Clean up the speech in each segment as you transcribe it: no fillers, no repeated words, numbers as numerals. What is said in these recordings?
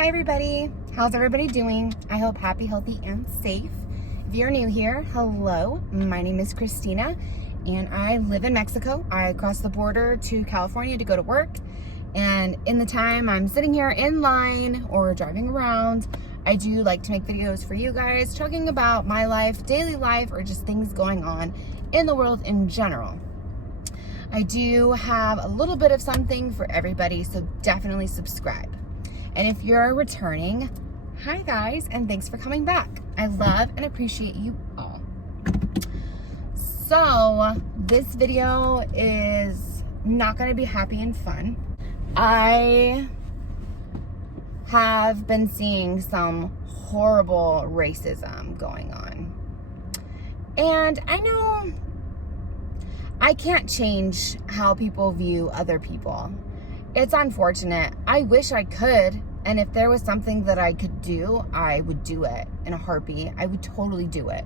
Hi everybody, how's everybody doing? I hope happy, healthy, and safe. If you're new here, hello, my name is Christina and I live in Mexico. I crossed the border to California to go to work, and in the time I'm sitting here in line or driving around, I do like to make videos for you guys talking about my life, daily life, or just things going on in the world in general. I do have a little bit of something for everybody, so definitely subscribe. And if you're returning, hi guys, and thanks for coming back. I love and appreciate you all. So this video is not going to be happy and fun. I have been seeing some horrible racism going on. And I know I can't change how people view other people. It's unfortunate. I wish I could, and if there was something that I could do, I would do it in a heartbeat. I would totally do it.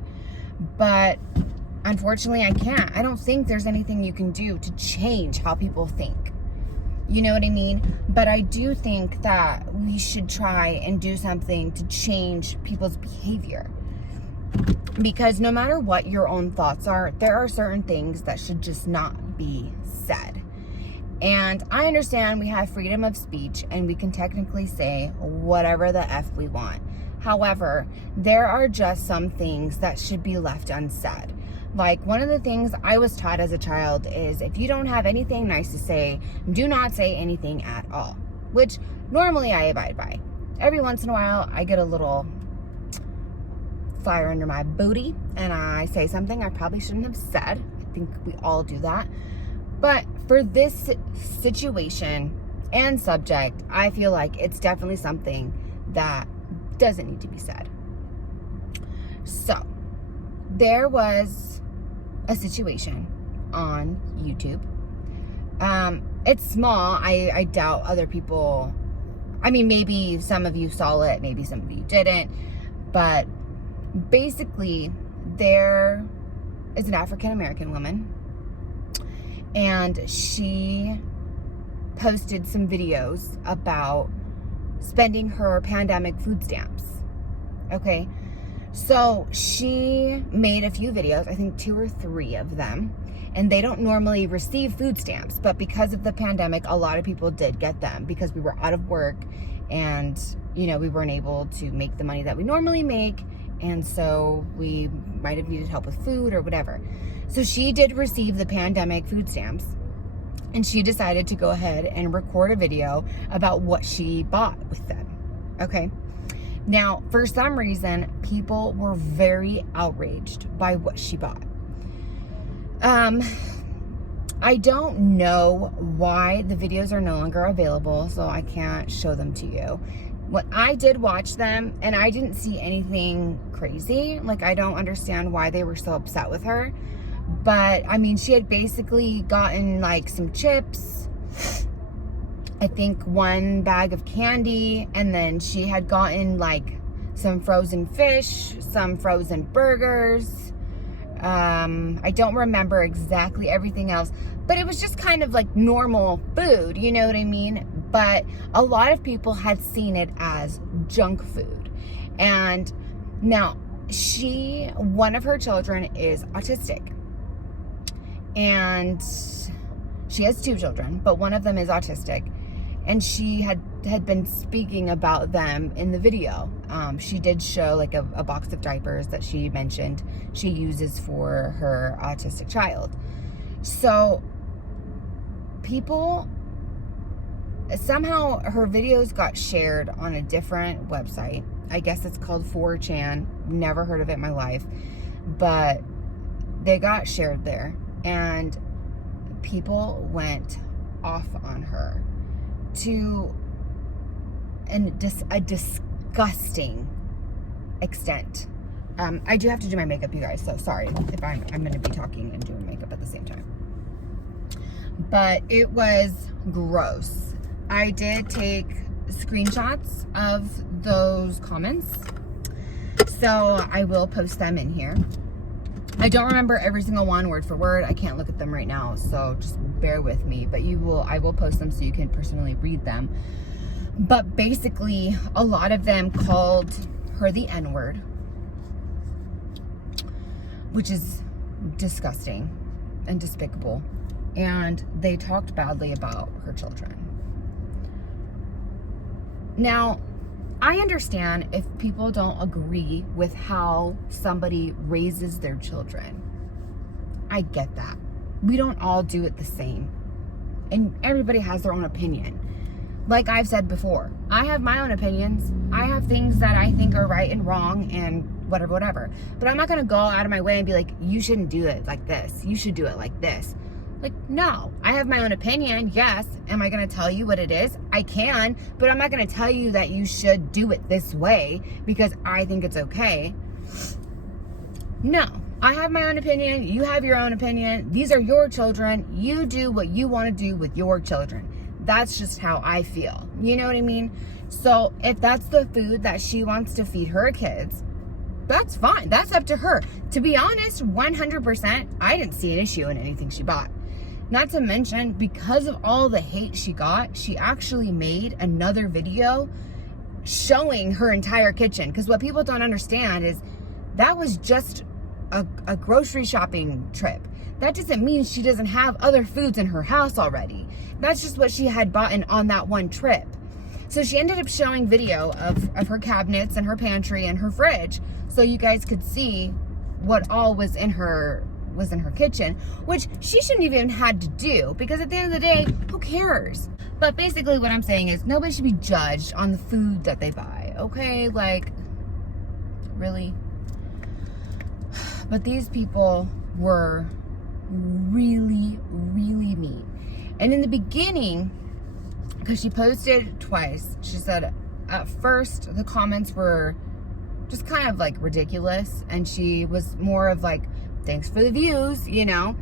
But unfortunately, I can't. I don't think there's anything you can do to change how people think. You know what I mean? But I do think that we should try and do something to change people's behavior. Because no matter what your own thoughts are, there are certain things that should just not be said. And I understand we have freedom of speech and we can technically say whatever the F we want. However, there are just some things that should be left unsaid. Like, one of the things I was taught as a child is if you don't have anything nice to say, do not say anything at all, which normally I abide by. Every once in a while, I get a little fire under my booty and I say something I probably shouldn't have said. I think we all do that. But for this situation and subject, I feel like it's definitely something that doesn't need to be said. So, there was a situation on YouTube. It's small. I doubt other people, I mean, maybe some of you saw it, maybe some of you didn't. But basically, there is an African-American woman, and she posted some videos about spending her pandemic food stamps. Okay, so she made a few videos, I think 2 or 3 of them, and they don't normally receive food stamps, but because of the pandemic, a lot of people did get them because we were out of work and, you know, we weren't able to make the money that we normally make, and so we might have needed help with food or whatever. So she did receive the pandemic food stamps, and she decided to go ahead and record a video about what she bought with them. Okay. Now, for some reason, people were very outraged by what she bought. I don't know why the videos are no longer available, so I can't show them to you. When I did watch them, and I didn't see anything crazy. Like, I don't understand why they were so upset with her. But, I mean, she had basically gotten, like, some chips, I think 1 bag of candy, and then she had gotten, like, some frozen fish, some frozen burgers. I don't remember exactly everything else, but it was just kind of like normal food, you know what I mean? But a lot of people had seen it as junk food. And now, one of her children is autistic. And she has 2 children, but one of them is autistic. And she had been speaking about them in the video. She did show like a box of diapers that she mentioned she uses for her autistic child. So somehow her videos got shared on a different website. I guess it's called 4chan. Never heard of it in my life. But they got shared there. And people went off on her to a disgusting extent. I do have to do my makeup, you guys, so sorry if I'm going to be talking and doing makeup at the same time. But it was gross. I did take screenshots of those comments, so I will post them in here. I don't remember every single one word for word. I can't look at them right now, so just bear with me. But I will post them so you can personally read them. But basically, a lot of them called her the N-word, which is disgusting and despicable. And they talked badly about her children. Now, I understand if people don't agree with how somebody raises their children. I get that. We don't all do it the same. And everybody has their own opinion. Like I've said before, I have my own opinions. I have things that I think are right and wrong and whatever. But I'm not going to go out of my way and be like, you shouldn't do it like this. You should do it like this. Like, no, I have my own opinion. Yes. Am I going to tell you what it is? I can, but I'm not going to tell you that you should do it this way because I think it's okay. No, I have my own opinion. You have your own opinion. These are your children. You do what you want to do with your children. That's just how I feel. You know what I mean? So if that's the food that she wants to feed her kids, that's fine. That's up to her. To be honest, 100%, I didn't see an issue in anything she bought. Not to mention, because of all the hate she got, she actually made another video showing her entire kitchen. Because what people don't understand is that was just a grocery shopping trip. That doesn't mean she doesn't have other foods in her house already. That's just what she had bought on that one trip. So she ended up showing video of her cabinets and her pantry and her fridge, so you guys could see what all was in her kitchen, which she shouldn't even had to do, because at the end of the day, who cares? But basically what I'm saying is nobody should be judged on the food that they buy, okay? Like, really? But these people were really, really mean. And in the beginning, because she posted twice, she said at first the comments were just kind of like ridiculous, and she was more of like, thanks for the views, you know.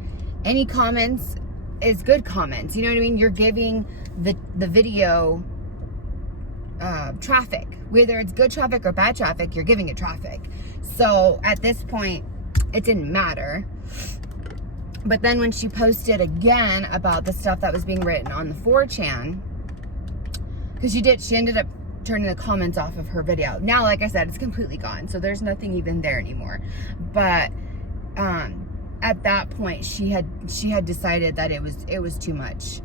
Any comments is good comments, you know what I mean? You're giving the video traffic. Whether it's good traffic or bad traffic, you're giving it traffic. So at this point, it didn't matter. But then when she posted again about the stuff that was being written on the 4chan, because she ended up turning the comments off of her video. Now, like I said, it's completely gone, so there's nothing even there anymore. But at that point, she had decided that it was too much.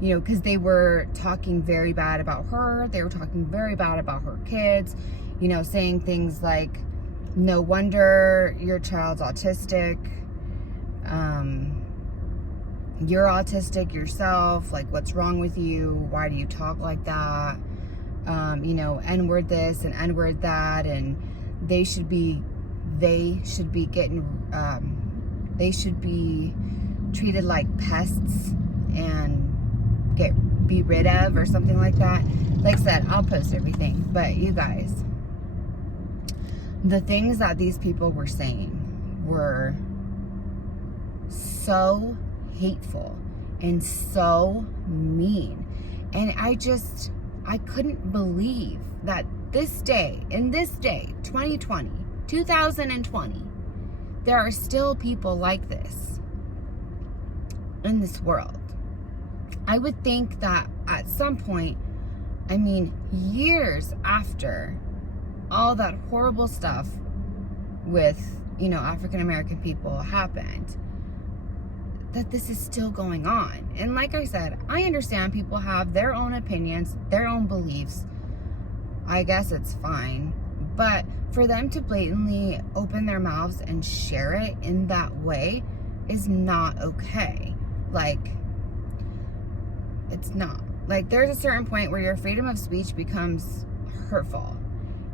You know, because they were talking very bad about her. They were talking very bad about her kids. You know, saying things like, "No wonder your child's autistic. You're autistic yourself. Like, what's wrong with you? Why do you talk like that? You know, N-word this and N-word that, and they should be getting, they should be treated like pests and be rid of," or something like that. Like I said, I'll post everything. But you guys, the things that these people were saying were so hateful and so mean. And I couldn't believe that in this day, 2020, there are still people like this in this world. I would think that at some point, I mean, years after all that horrible stuff with, you know, African American people happened, that this is still going on. And like I said, I understand people have their own opinions, their own beliefs. I guess it's fine. But for them to blatantly open their mouths and share it in that way is not okay. Like, it's not. Like, there's a certain point where your freedom of speech becomes hurtful.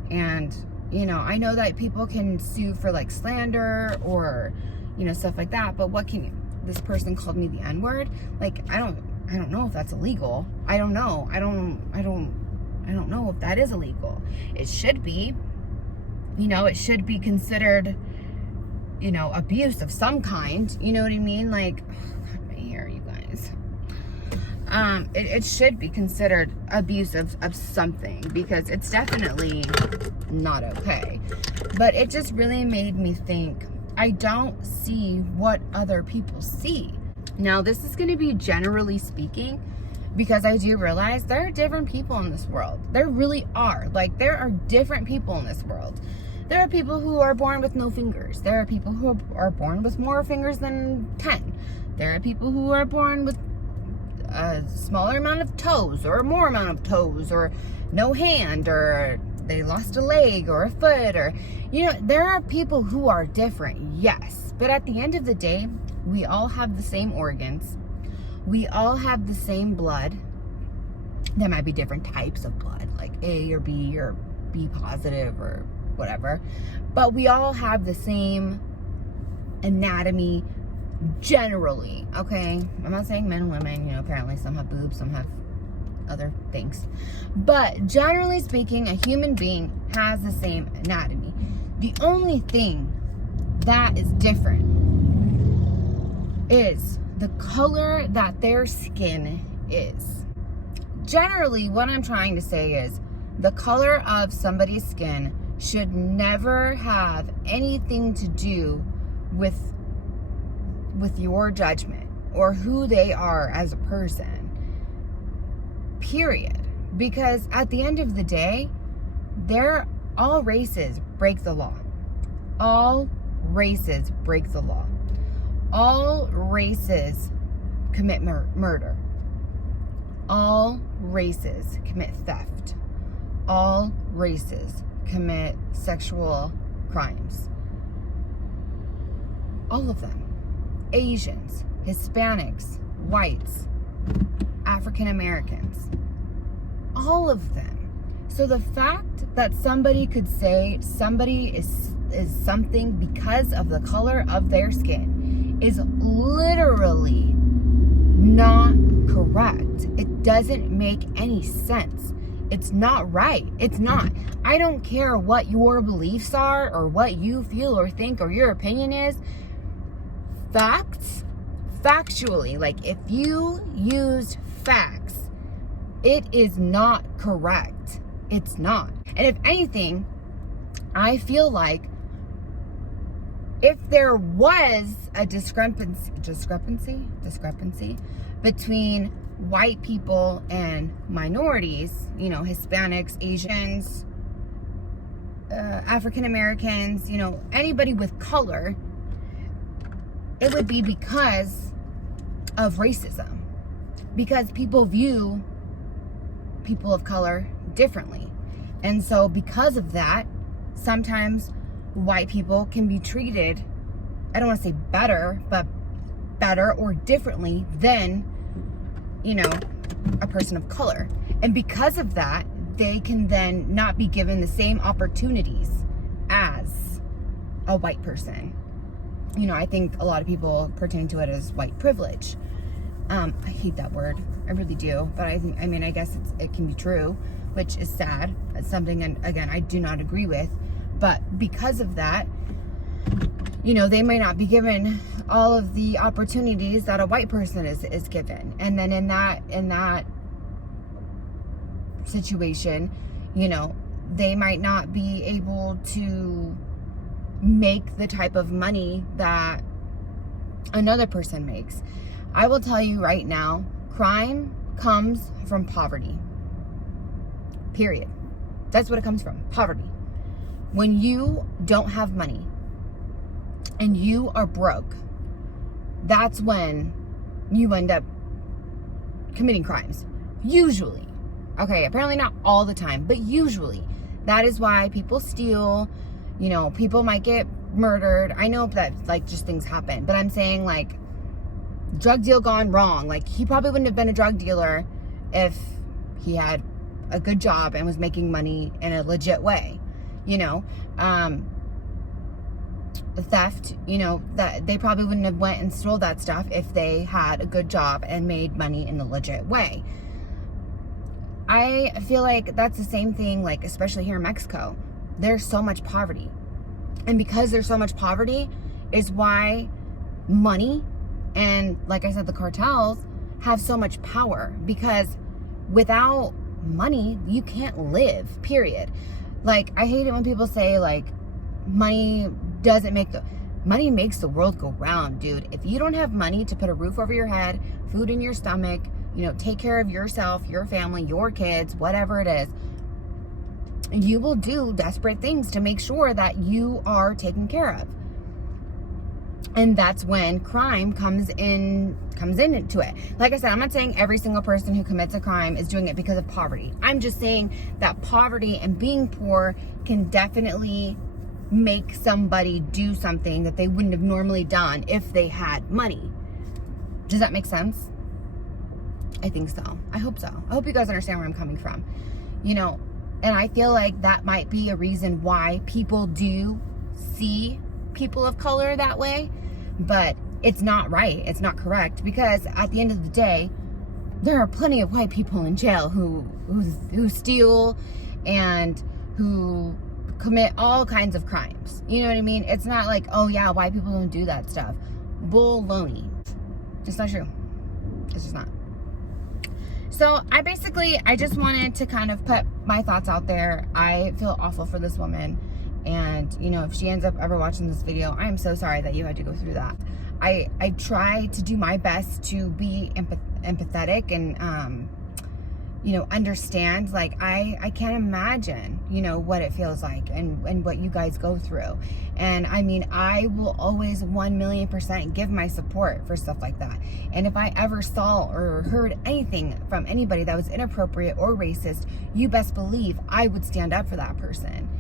And, you know, I know that people can sue for like slander or, you know, stuff like that, but this person called me the N-word. Like, I don't know if that's illegal. I don't know. I don't know if that is illegal. It should be. You know, it should be considered, you know, abuse of some kind. You know what I mean? Like, oh God, my hair, you guys. It should be considered abuse of something, because it's definitely not okay. But it just really made me think, I don't see what other people see. Now, this is going to be generally speaking, because I do realize there are different people in this world. There really are. Like, there are different people in this world. There are people who are born with no fingers. There are people who are born with more fingers than 10. There are people who are born with a smaller amount of toes, or more amount of toes, or no hand, or they lost a leg or a foot, or, you know, there are people who are different, yes. But at the end of the day, we all have the same organs. We all have the same blood. There might be different types of blood, like A or B or B positive or whatever. But we all have the same anatomy generally, okay? I'm not saying men and women, you know, apparently some have boobs, some have other things. But generally speaking, a human being has the same anatomy. The only thing that is different is the color that their skin is. Generally, what I'm trying to say is the color of somebody's skin should never have anything to do with your judgment or who they are as a person, period. Because at the end of the day, all races break the law. All races break the law. All races commit murder. All races commit theft. All races commit sexual crimes. All of them. Asians, Hispanics, whites, African Americans. All of them. So the fact that somebody could say somebody is something because of the color of their skin is literally not correct. It doesn't make any sense. It's not right. It's not. I don't care what your beliefs are or what you feel or think or your opinion is. Facts, factually, like if you used facts, it is not correct. It's not. And if anything, I feel like if there was a discrepancy between white people and minorities, you know, Hispanics, Asians, African Americans, you know, anybody with color, it would be because of racism. Because people view people of color differently. And so because of that, sometimes white people can be treated, I don't want to say better, but better or differently than, you know, a person of color. And because of that, they can then not be given the same opportunities as a white person. You know, I think a lot of people pertain to it as white privilege. I hate that word. I really do. But I guess it can be true, which is sad. It's something, and again, I do not agree with. But because of that, you know, they may not be given all of the opportunities that a white person is given. And then in that situation, you know, they might not be able to make the type of money that another person makes. I will tell you right now, crime comes from poverty. Period. That's what it comes from. Poverty. When you don't have money and you are broke, that's when you end up committing crimes. Usually. Okay, apparently not all the time, but usually. That is why people steal. You know, people might get murdered. I know that, like, just things happen. But I'm saying, like, drug deal gone wrong. Like, he probably wouldn't have been a drug dealer if he had a good job and was making money in a legit way. You know, theft, you know, that they probably wouldn't have went and stole that stuff if they had a good job and made money in a legit way. I feel like that's the same thing, like, especially here in Mexico. There's so much poverty. And because there's so much poverty is why money and, like I said, the cartels have so much power. Because without money, you can't live, period. Like, I hate it when people say, like, money makes the world go round, dude. If you don't have money to put a roof over your head, food in your stomach, you know, take care of yourself, your family, your kids, whatever it is. You will do desperate things to make sure that you are taken care of. And that's when crime comes into it. Like I said, I'm not saying every single person who commits a crime is doing it because of poverty. I'm just saying that poverty and being poor can definitely make somebody do something that they wouldn't have normally done if they had money. Does that make sense? I think so. I hope so. I hope you guys understand where I'm coming from. You know, and I feel like that might be a reason why people do see people of color that way, but it's not right. It's not correct, because at the end of the day, there are plenty of white people in jail who steal and who commit all kinds of crimes. You know what I mean? It's not like, oh yeah, white people don't do that stuff. Bull-loney. It's not true. It's just not. So I just wanted to kind of put my thoughts out there. I feel awful for this woman. And, you know, if she ends up ever watching this video, I am so sorry that you had to go through that. I try to do my best to be empathetic and, you know, understand. Like, I can't imagine, you know, what it feels like and what you guys go through. And I mean, I will always 1,000,000% give my support for stuff like that. And if I ever saw or heard anything from anybody that was inappropriate or racist, you best believe I would stand up for that person.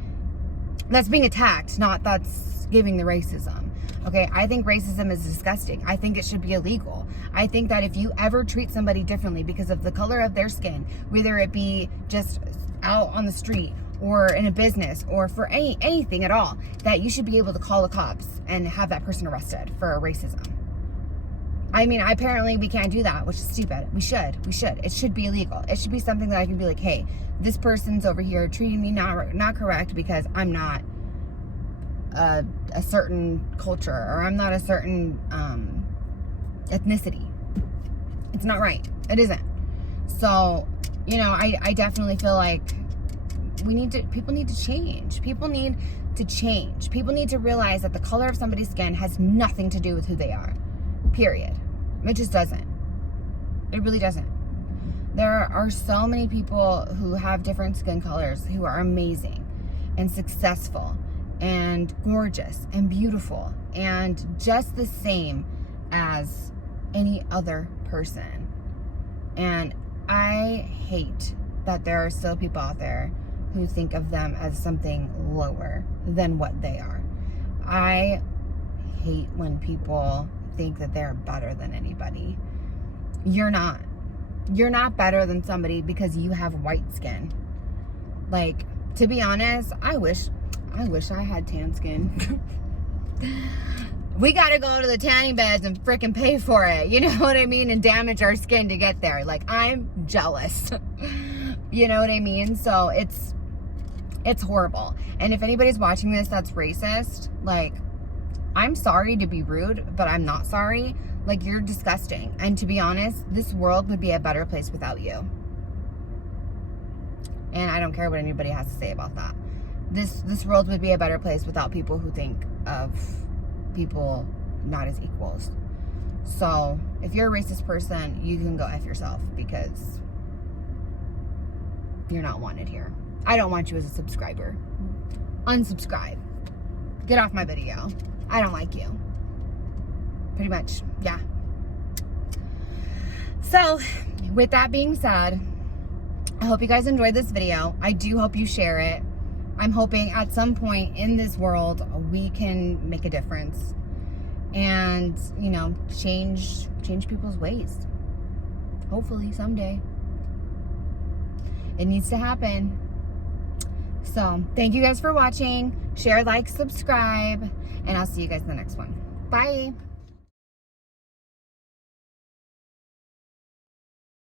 That's being attacked, not that's giving the racism. Okay, I think racism is disgusting. I think it should be illegal. I think that if you ever treat somebody differently because of the color of their skin, whether it be just out on the street or in a business or for anything at all, that you should be able to call the cops and have that person arrested for racism. I mean, apparently we can't do that, which is stupid. We should. It should be illegal. It should be something that I can be like, hey, this person's over here treating me not correct because I'm not a certain culture, or I'm not a certain ethnicity. It's not right. It isn't. So, you know, I definitely feel like people need to change. People need to change. People need to realize that the color of somebody's skin has nothing to do with who they are. Period. It just doesn't. It really doesn't. There are so many people who have different skin colors who are amazing and successful and gorgeous and beautiful and just the same as any other person. And I hate that there are still people out there who think of them as something lower than what they are. I hate when people think that they're better than anybody. You're not. You're not better than somebody because you have white skin. Like, to be honest, I wish I had tan skin. We gotta go to the tanning beds and freaking pay for it. You know what I mean? And damage our skin to get there. Like, I'm jealous. You know what I mean? So it's horrible. And if anybody's watching this that's racist, like, I'm sorry to be rude, but I'm not sorry. Like, you're disgusting. And to be honest, this world would be a better place without you. And I don't care what anybody has to say about that. This world would be a better place without people who think of people not as equals. So, if you're a racist person, you can go F yourself, because you're not wanted here. I don't want you as a subscriber. Unsubscribe. Get off my video. I don't like you. Pretty much, yeah. So, with that being said, I hope you guys enjoyed this video. I do hope you share it. I'm hoping at some point in this world we can make a difference and, you know, change people's ways. Hopefully someday. It needs to happen. So, thank you guys for watching. Share, like, subscribe, and I'll see you guys in the next one. Bye.